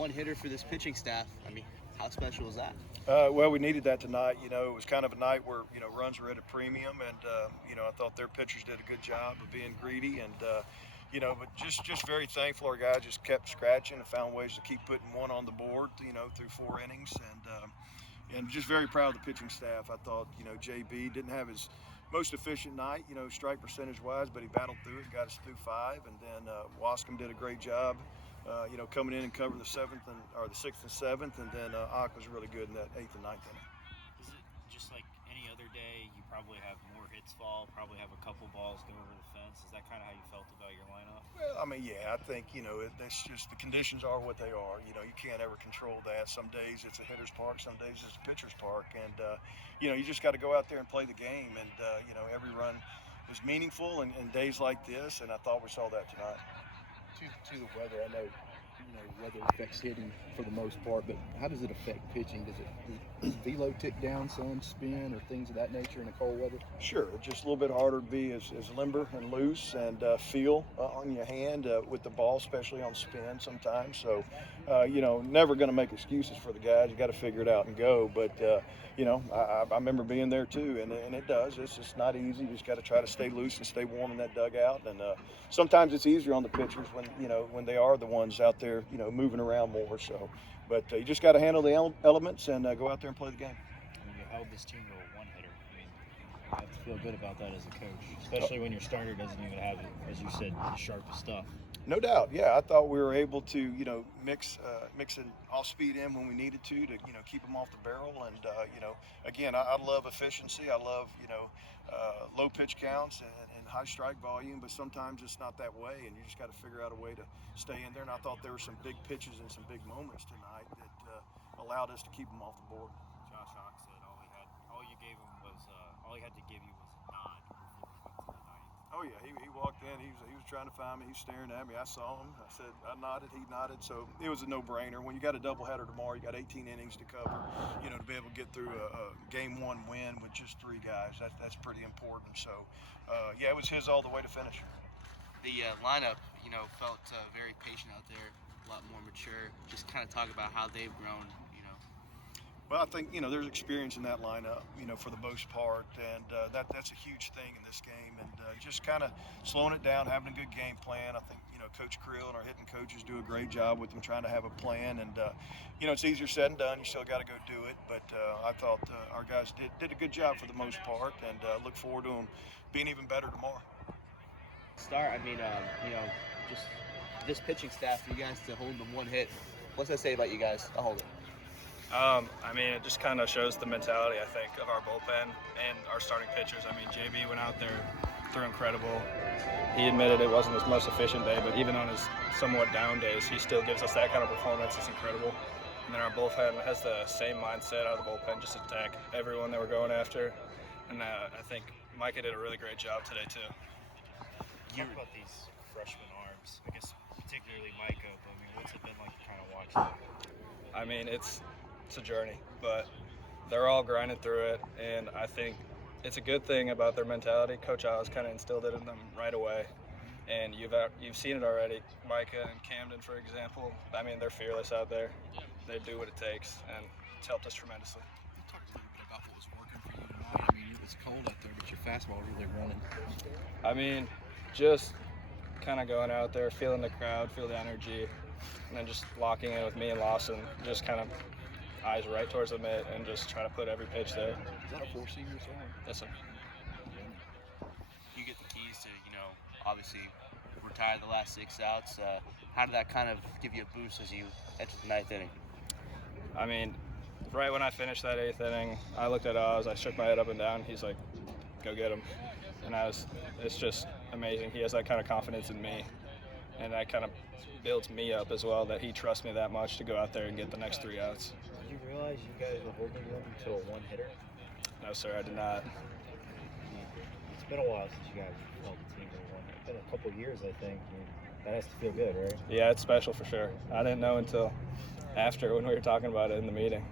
one-hitter for this pitching staff. I mean, how special is that? Well, we needed that tonight. You know, it was kind of a night where, you know, runs were at a premium, and, you know, I thought their pitchers did a good job of being greedy, and, you know, but just very thankful our guys just kept scratching and found ways to keep putting one on the board, you know, through 4 innings, and just very proud of the pitching staff. I thought, you know, JB didn't have his most efficient night, you know, strike percentage-wise, but he battled through it and got us through 5, and then Wascom did a great job. You know, coming in and covering the 6th and 7th, and then Ock was really good in that 8th and 9th inning. Is it just like any other day? You probably have more hits fall, probably have a couple balls go over the fence. Is that kind of how you felt about your lineup? Well, I mean, yeah, I think, you know, it's just the conditions are what they are. You know, you can't ever control that. Some days it's a hitter's park, some days it's a pitcher's park, and you know, you just got to go out there and play the game. And you know, every run is meaningful in days like this, and I thought we saw that tonight. To the weather, I know, you know, weather affects hitting for the most part, but how does it affect pitching? Does velo tick down some, spin, or things of that nature in the cold weather? Sure, it's just a little bit harder to be as limber and loose and feel on your hand with the ball, especially on spin sometimes. So, you know, never going to make excuses for the guys. You got to figure it out and go. But, you know, I remember being there too, and it does. It's just not easy. You just got to try to stay loose and stay warm in that dugout. And sometimes it's easier on the pitchers when, you know, when they are the ones out there, you know, moving around more. So, but you just got to handle the elements and go out there and play the game. I mean, you held this team to a one-hitter. I mean, you have to feel good about that as a coach, especially when your starter doesn't even have, as you said, the sharpest stuff. No doubt, yeah. I thought we were able to, you know, mix an off-speed in when we needed to, you know, keep them off the barrel. And, you know, again, I love efficiency. I love, you know, low pitch counts and high strike volume, but sometimes it's not that way, and you just got to figure out a way to stay in there. And I thought there were some big pitches and some big moments tonight that allowed us to keep them off the board. Josh Hawk said all you gave him was, all he had to give you was a nod before we went to the ninth. Oh yeah, he walked in. He was trying to find me. He was staring at me. I saw him. I said, I nodded. He nodded. So it was a no-brainer. When you got a doubleheader tomorrow, you got 18 innings to cover. You know, to be able to get through a game 1 win with just 3 guys, that's pretty important. So yeah, it was his all the way to finish. The lineup, you know, felt very patient out there, a lot more mature. Just kind of talk about how they've grown. Well, I think, you know, there's experience in that lineup, you know, for the most part, and that's a huge thing in this game. And just kind of slowing it down, having a good game plan. I think, you know, Coach Creel and our hitting coaches do a great job with them trying to have a plan. And, you know, it's easier said than done. You still got to go do it. But I thought our guys did a good job for the most part, and look forward to them being even better tomorrow. I mean, you know, just this pitching staff, for you guys to hold them one hit, what's that say about you guys? I'll hold it. I mean, it just kind of shows the mentality, I think, of our bullpen and our starting pitchers. I mean, JB went out there, threw incredible. He admitted it wasn't his most efficient day, but even on his somewhat down days, he still gives us that kind of performance. It's incredible. And then our bullpen has the same mindset out of the bullpen, just attack everyone that we're going after. And I think Micah did a really great job today, too. Talk about these freshman arms, I guess particularly Micah, but I mean, what's it been like to kind of watch them? I mean, it's a journey, but they're all grinding through it, and I think it's a good thing about their mentality. Coach Oz kind of instilled it in them right away, and you've seen it already. Micah and Camden, for example, I mean, they're fearless out there. They do what it takes, and it's helped us tremendously. You talked a little bit about what was working for you tonight. I mean, it's cold out there, but your fastball really running. I mean, just kind of going out there, feeling the crowd, feel the energy, and then just locking in with me and Lawson, just kind of eyes right towards the mitt and just try to put every pitch there. Is that a 4-seamer song? Yes, sir. You get the keys to, you know, obviously retire the last 6 outs. How did that kind of give you a boost as you entered the 9th inning? I mean, right when I finished that 8th inning, I looked at Oz, I shook my head up and down. He's like, go get him. And it's just amazing. He has that kind of confidence in me. And that kind of builds me up as well, that he trusts me that much to go out there and get the next 3 outs. Did you realize you guys were holding them to a one-hitter? No, sir, I did not. It's been a while since you guys held the team to a one-hitter. It's been a couple years, I think. I mean, that has to feel good, right? Yeah, it's special for sure. I didn't know until after when we were talking about it in the meeting.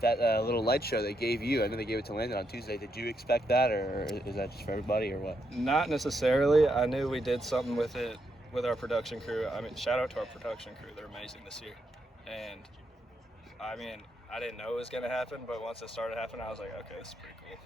That little light show they gave you, I know they gave it to Landon on Tuesday. Did you expect that, or is that just for everybody, or what? Not necessarily. I knew we did something with it with our production crew. I mean, shout out to our production crew. They're amazing this year. And I mean, I didn't know it was going to happen, but once it started happening, I was like, okay, this is pretty cool.